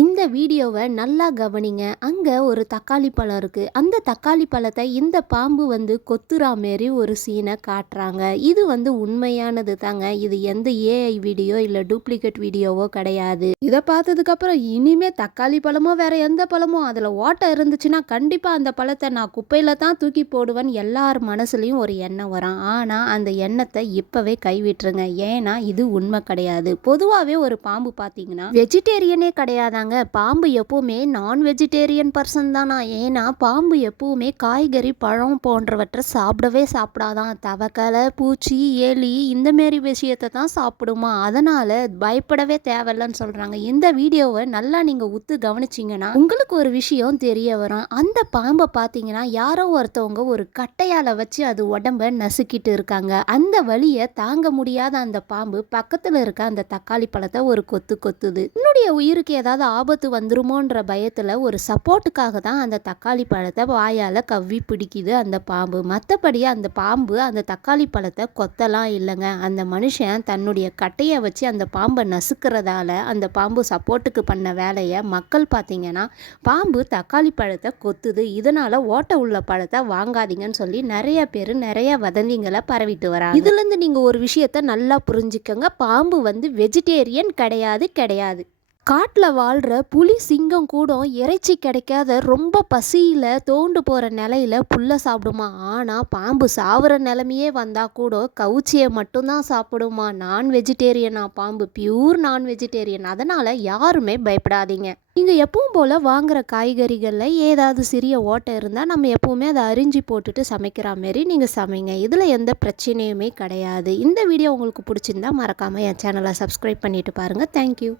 இந்த வீடியோவை நல்லா கவனிங்க. அங்கே ஒரு தக்காளி பழம் இருக்குது அந்த தக்காளி பழத்தை இந்த பாம்பு வந்து கொத்துறா மாரி ஒரு சீனை காட்டுறாங்க. இது வந்து உண்மையானது தாங்க. இது எந்த ஏஐ வீடியோ இல்லை டூப்ளிகேட் வீடியோவோ கிடையாது. இதை பார்த்ததுக்கப்புறம் இனிமே தக்காளி பழமோ வேற எந்த பழமோ அதில் ஓட்டை இருந்துச்சுன்னா கண்டிப்பாக அந்த பழத்தை நான் குப்பையில் தான் தூக்கி போடுவேன். எல்லார் மனசுலையும் ஒரு எண்ணம் வரும். ஆனால் அந்த எண்ணத்தை இப்போவே கைவிட்டுருங்க. ஏன்னா இது உண்மை கிடையாது. பொதுவாகவே ஒரு பாம்பு பார்த்தீங்கன்னா வெஜிடேரியனே கிடையாதாங்க. பாம்பு எப்பவுமே நான் வெஜிடேரியன் பர்சன் தானா? ஏன்னா பாம்பு எப்பவுமே காய்கறி பழம் போன்றவற்றை சாப்பிடவே சாப்பிடாதான். தவக்கலை பூச்சி எலி இந்த மாரி விஷயத்தை தான் சாப்பிடுமா? அதனால் பயப்படவே தேவையில்லைன்னு சொல்கிறாங்க இந்த வீடியோவை நல்லா நீங்கள் உத்து கவனிச்சிங்கன்னா உங்களுக்கு ஒரு விஷயம் தெரிய வரும். அந்த பாம்பை பார்த்தீங்கன்னா யாரோ ஒருத்தவங்க ஒரு கட்டையால் வச்சு அது உடம்ப நசுக்கிட்டு இருக்காங்க. அந்த வழியை தாங்க முடியாத அந்த பாம்பு பக்கத்தில் இருக்க அந்த தக்காளி பழத்தை ஒரு கொத்து கொத்துது. என்னுடைய உயிருக்கு ஏதாவது ஆபத்து வந்துருமோன்ற பயத்தில் ஒரு சப்போர்ட்டுக்காக தான் அந்த தக்காளி பழத்தை வாயால் கவ்வி பிடிக்குது அந்த பாம்பு. மற்றபடி அந்த பாம்பு அந்த தக்காளி பழத்தை கொத்தலாம் இல்லைங்க. அந்த மனுஷன் தன்னுடைய கட்டையை வச்சு அந்த பாம்பை நசுக்கிறதால அந்த பாம்பு சப்போர்ட்டுக்கு பண்ண வேலையை மக்கள் பார்த்தீங்கன்னா பாம்பு தக்காளி பழத்தை கொத்துது. இதனால் ஓட்ட உள்ள பழத்தை வாங்காதீங்கன்னு சொல்லி நிறைய பேர் நிறைய வதந்திங்களை பரவிட்டு வராங்க. இதுலேருந்து நீங்கள் ஒரு விஷயத்த நல்லா புரிஞ்சுக்கோங்க. பாம்பு வந்து வெஜிடேரியன் கிடையாது கிடையாது. காட்டில் வாழ்கிற புலி சிங்கம் கூட இறைச்சி கிடைக்காத ரொம்ப பசியில் தோண்டு போகிற நிலையில புல்லை சாப்பிடுமா? ஆனால் பாம்பு சாவுற நிலமையே வந்தால் கூட கவுச்சியை மட்டும்தான் சாப்பிடுமா? நான் வெஜிடேரியனா பாம்பு பியூர் நான் வெஜிடேரியன் அதனால் யாருமே பயப்படாதீங்க. நீங்கள் எப்பவும் போல் வாங்குகிற காய்கறிகளில் ஏதாவது சிறிய ஓட்டை இருந்தால் நம்ம எப்போவுமே அதை அரிஞ்சு போட்டுட்டு சமைக்கிற மாரி நீங்கள் சமைங்க. இதில் எந்த பிரச்சனையுமே கிடையாது. இந்த வீடியோ உங்களுக்கு பிடிச்சிருந்தா மறக்காமல் என் சேனலை சப்ஸ்கிரைப் பண்ணிட்டு பாருங்கள் தேங்க்யூ